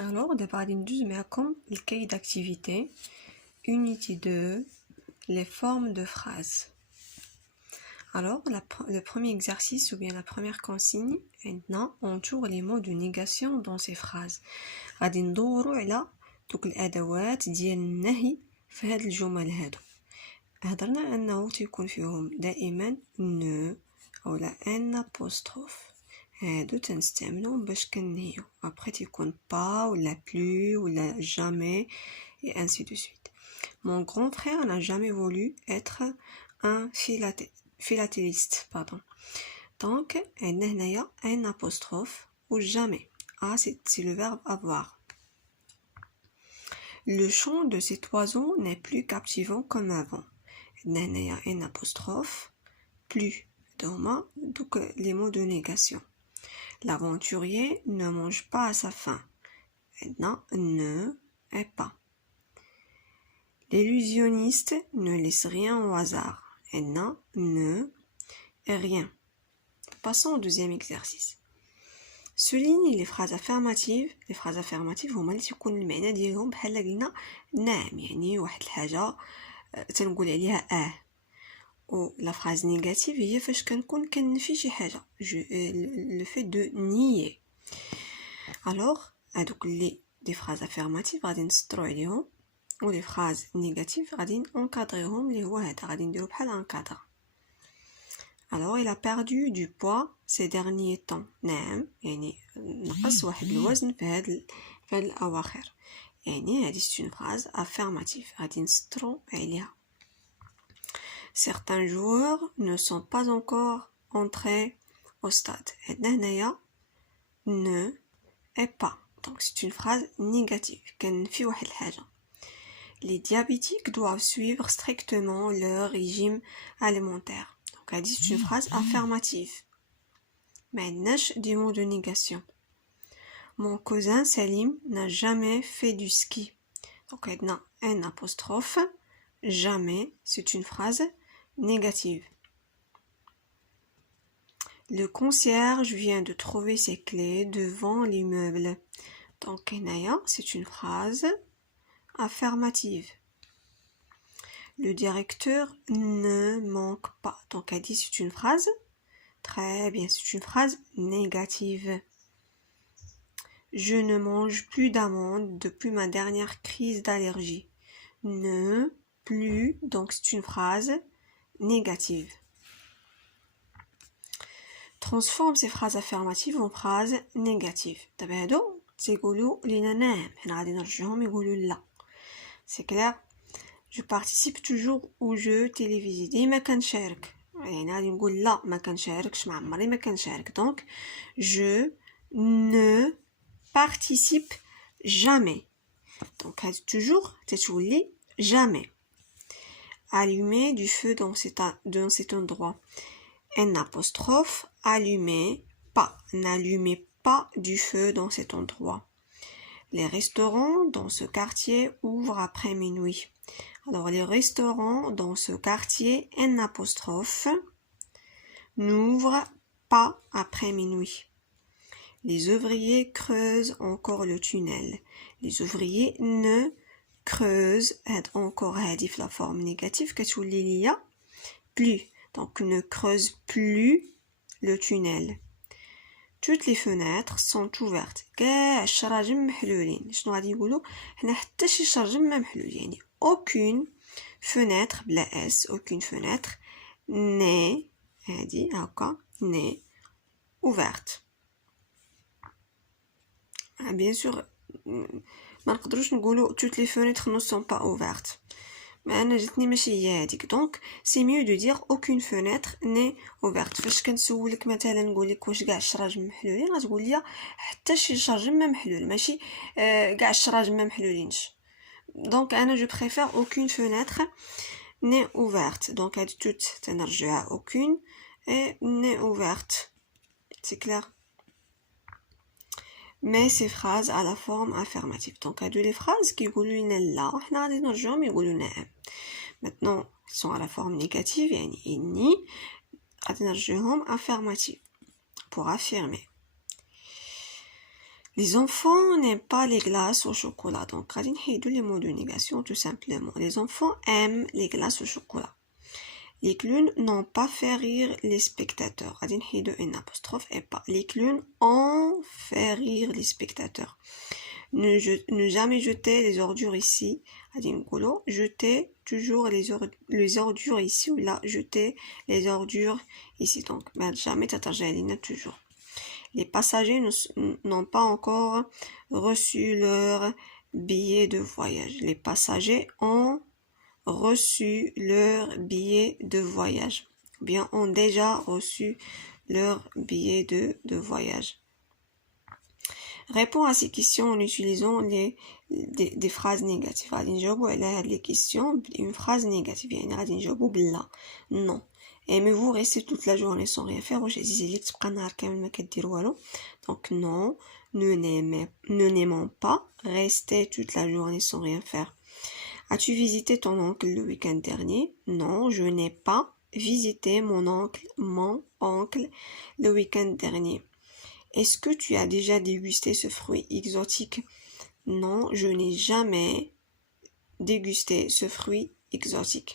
Alors, دابا غادي ندوز معكم الكاي d'activité unité 2 les formes de phrases. Alors, le premier exercice ou bien la première consigne, maintenant, entoure les mots de négation dans ces phrases. غادي ندورو على دوك الادوات ديال النهي في هاد الجمل هادو. هضرنا انه تيكون فيهم دائما ne اولا ان apostrophe. هادو تنستعملوهم باش كنهيو. après تيكون pas ولا plus ولا jamais et ainsi de suite. Mon grand frère n'a jamais voulu être un philatéliste, pardon. Donc عندنا هنايا un apostrophe ou jamais. Ah, c'est le verbe avoir. Le chant de cet oiseau n'est plus captivant comme avant. عندنا هنايا un apostrophe plus. Donc les mots de négation. L'aventurier ne mange pas à sa faim. Maintenant, ne est pas. L'illusionniste ne laisse rien au hasard. Maintenant, ne est rien. Passons au deuxième exercice. Souligne les phrases affirmatives. Les phrases affirmatives هما اللي تيكون المعنى ديالهم بحال قلنا نعم، يعني واحد الحاجة تنقول عليها ou la phrase négative هي فاش كنكون كنفي شي حاجة le fait de nier. alors هادوك اللي des phrases affirmatives غادي نسطرو عليهم و les phrases négatives غادي نكادريهم اللي هو هذا غادي نديرو بحال encadre. alors il a perdu du poids ces derniers temps. نعم، يعني نقص واحد الوزن في هاد الأواخر. يعني هذه c'est une phrase affirmative غادي نسطرو عليها. Certains joueurs ne sont pas encore entrés au stade. عندنا هنايا ne est pas. Donc c'est une phrase négative. كنفي واحد الحاجة. Les diabétiques doivent suivre strictement leur régime alimentaire. Donc هذه c'est une phrase affirmative. ما عندناش des mots de négation. Mon cousin Salim n'a jamais fait du ski. Donc عندنا un apostrophe. Jamais, c'est une phrase négative. Le concierge vient de trouver ses clés devant l'immeuble. Donc هنايا c'est une phrase affirmative. Le directeur ne manque pas. Donc elle dit c'est une phrase très bien, c'est une phrase négative. Je ne mange plus d'amandes depuis ma dernière crise d'allergie. Ne plus, donc c'est une phrase négative. Transforme ces phrases affirmatives en phrases négatives. دابا هادو تيقولوا لينا نعم، حنا غادي نرجعهم يقولوا لا. C'est clair. Je participe toujours aux jeux télévisés. ديما كنشارك. يعني غادي نقول لا ما كنشاركش، ما عمري ما كنشارك. Donc je ne participe jamais. Donc هاد toujours تتولي jamais. Allumer du feu dans cet endroit. Un apostrophe, allumer, pas. N'allumez pas du feu dans cet endroit. Les restaurants dans ce quartier ouvrent après minuit. Alors les restaurants dans ce quartier, un apostrophe, n'ouvrent pas après minuit. Les ouvriers creusent encore le tunnel. Les ouvriers ne creuse encore هذه la forme négative كتولي ليا plus. Donc ne creuse plus le tunnel. Toutes les fenêtres sont ouvertes. كاع الشراجم محلولين. شنو غادي يقولوا هنا؟ حتى شي شرجم ما محلول. يعني aucune fenêtre بلا s, aucune fenêtre n'est هادي هكا n'est ouverte. Bien sûr ما نقدروش نقولوا toutes les fenêtres ne sont pas ouvertes. ما انا جاتني ماشي هي هذيك. دونك سي ميو دو دير aucune fenêtre n'est ouverte. فاش كنسولك مثلا نقولك واش كاع الشراجم محلولين، غتقول لي حتى شي شرجم ما محلول، ماشي كاع الشراجم ما محلولينش. دونك انا جو بريفير aucune fenêtre n'est ouverte. دونك هاد توت تنرجعها aucune et n'est ouverte. C'est clair. Mais ces phrases à la forme affirmative. Donc هادو les phrases qui يقولوا لنا لا حنا غادي نرجعهم يقولوا نعم. Maintenant ils sont à la forme négative يعني إني غادي نرجعهم affirmative pour affirmer. Les enfants n'aiment pas les glaces au chocolat. Donc, غادي نحيدو les mots de négation tout simplement. Les enfants aiment les glaces au chocolat. Les clowns n'ont pas fait rire les spectateurs. غادي نحيدو un apostrophe et pas. Les clowns ont fait rire les spectateurs. Ne jamais jeter les ordures ici. غادي نقولو jeter toujours les ordures ici ou là. Jeter les ordures ici. Donc, jamais تترجع لينا toujours. Les passagers n'ont pas encore reçu leur billet de voyage. Les passagers ont reçu leur billet de voyage. Bien, ont déjà reçu leur billet de voyage. Réponds à ces questions en utilisant des phrases négatives. غادي نجاوبو على هاد les questions une phrase négative. يعني غادي نجاوبو بلا. Non. Aimez-vous rester toute la journée sans rien faire? واش عزيزي عليك تبقى نهار كامل ما كدير والو؟ Donc non, nous n'aimons pas rester toute la journée sans rien faire. As-tu visité ton oncle le week-end dernier? Non, je n'ai pas visité mon oncle le week-end dernier. Est-ce que tu as déjà dégusté ce fruit exotique? Non, je n'ai jamais dégusté ce fruit exotique.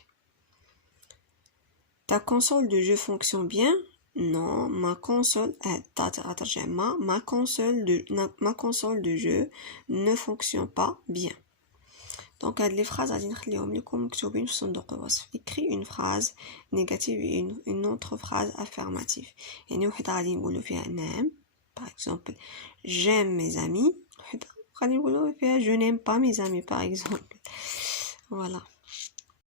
Ta console de jeu fonctionne bien? Non, ma console de jeu ne fonctionne pas bien. Donc, les phrases غادي نخليهم لكم مكتوبين في صندوق الوصف. Écris une phrase négative et une autre phrase affirmative. يعني وحدة غادي نقولوا فيها نعم. Par exemple, j'aime mes amis. وحدة غادي نقولوا فيها je n'aime pas mes amis par exemple. Voilà.